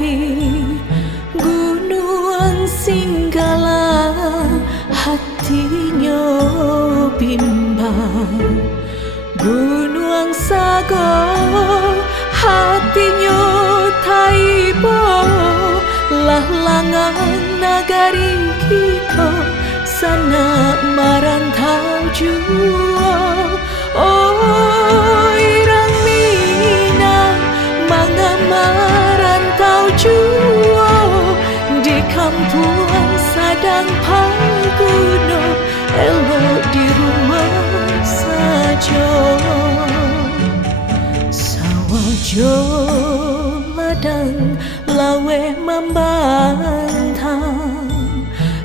marapi gunung singgalang hatinya bimbang gunung sago hatinya taibo lah langang nagari kita sana marantau jua oh irang minang manga marantau jua di kampung sadang paguno elo di rumah saja sawajo ladang lawe membantang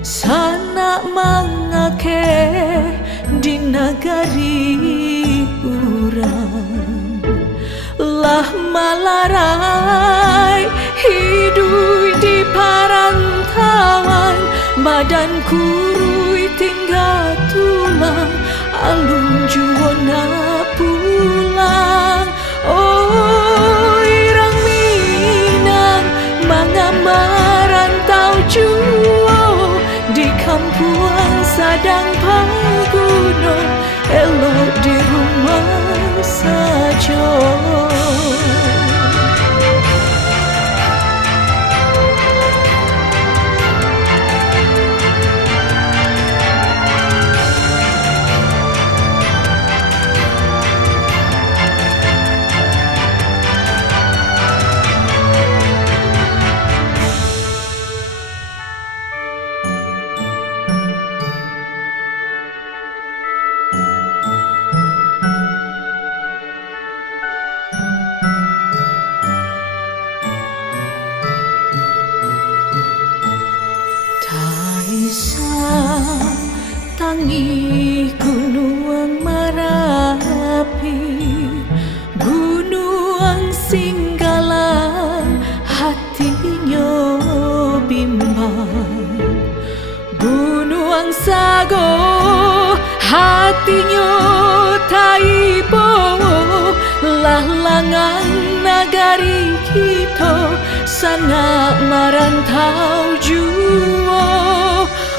sana mangake di nagari urang lah malarai hidup di parantauan badan kurui tinggal tulang alun juwana pulang oh irang minang manga marantau jua di kampung sadang paguno elok di rumah saja tangi gunung marapi gunung singgalang hatinya bimbang gunung sago hatinya taibo lah langang nagari kita sana marantau jua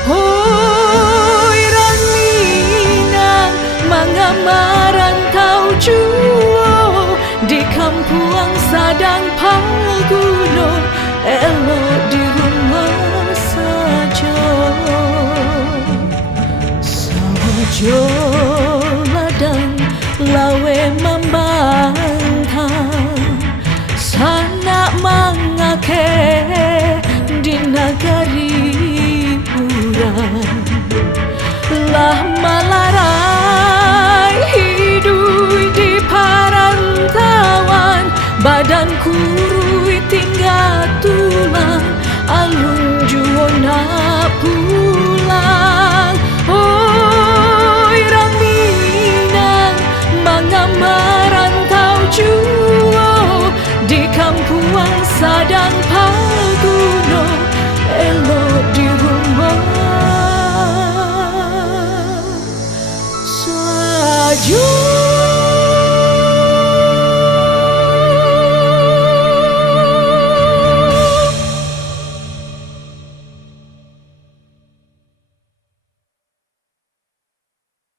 oh irang minang manga marantau jua di kampung sadang paguno elok di rumah saja sawajo ladang lawe membantang sana mangake di nagari urang lah malarai hidup di parantauan badan kurui tinggal tulang alun juwana